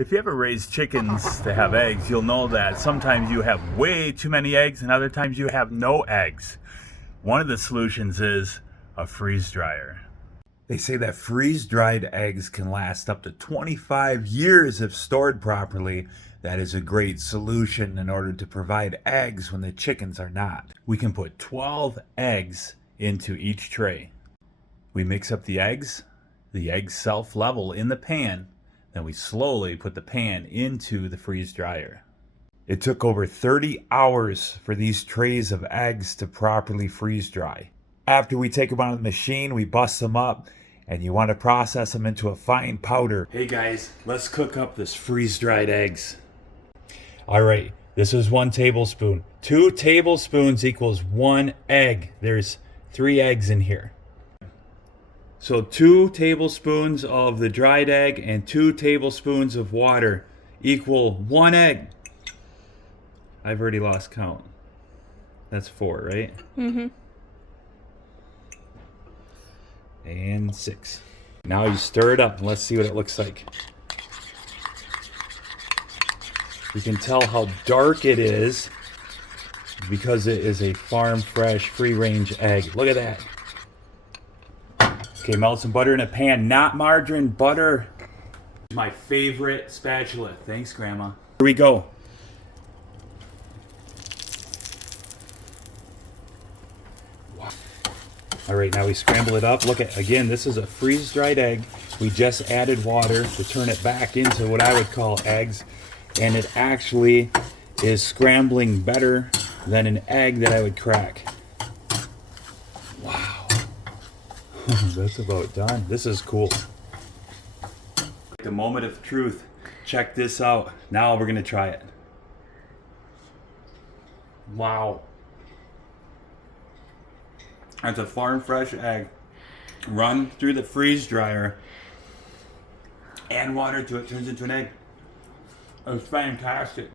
If you ever raise chickens to have eggs, you'll know that sometimes you have way too many eggs and other times you have no eggs. One of the solutions is a freeze dryer. They say that freeze-dried eggs can last up to 25 years if stored properly. That is a great solution in order to provide eggs when the chickens are not. We can put 12 eggs into each tray. We mix up the eggs self-level in the pan. Then we slowly put the pan into the freeze dryer. It took over 30 hours for these trays of eggs to properly freeze dry. After we take them out of the machine, we bust them up, and you want to process them into a fine powder. Hey guys, let's cook up this freeze-dried eggs. All right, this is 1 tablespoon. 2 tablespoons equals 1 egg. There's 3 eggs in here. So 2 tablespoons of the dried egg and 2 tablespoons of water equal 1 egg. I've already lost count. That's 4, right? Mm-hmm. And 6. Now you stir it up and let's see what it looks like. You can tell how dark it is because it is a farm fresh free range egg. Look at that. Okay, melt some butter in a pan, not margarine, butter. My favorite spatula. Thanks, Grandma. Here we go. Wow. All right, now we scramble it up. Look at, again, this is a freeze-dried egg. We just added water to turn it back into what I would call eggs. And it actually is scrambling better than an egg that I would crack. Wow. That's about done. This is cool. The moment of truth. Check this out. Now we're gonna try it. Wow. That's a farm fresh egg. Run through the freeze dryer. Add water to it, turns into an egg. It's fantastic.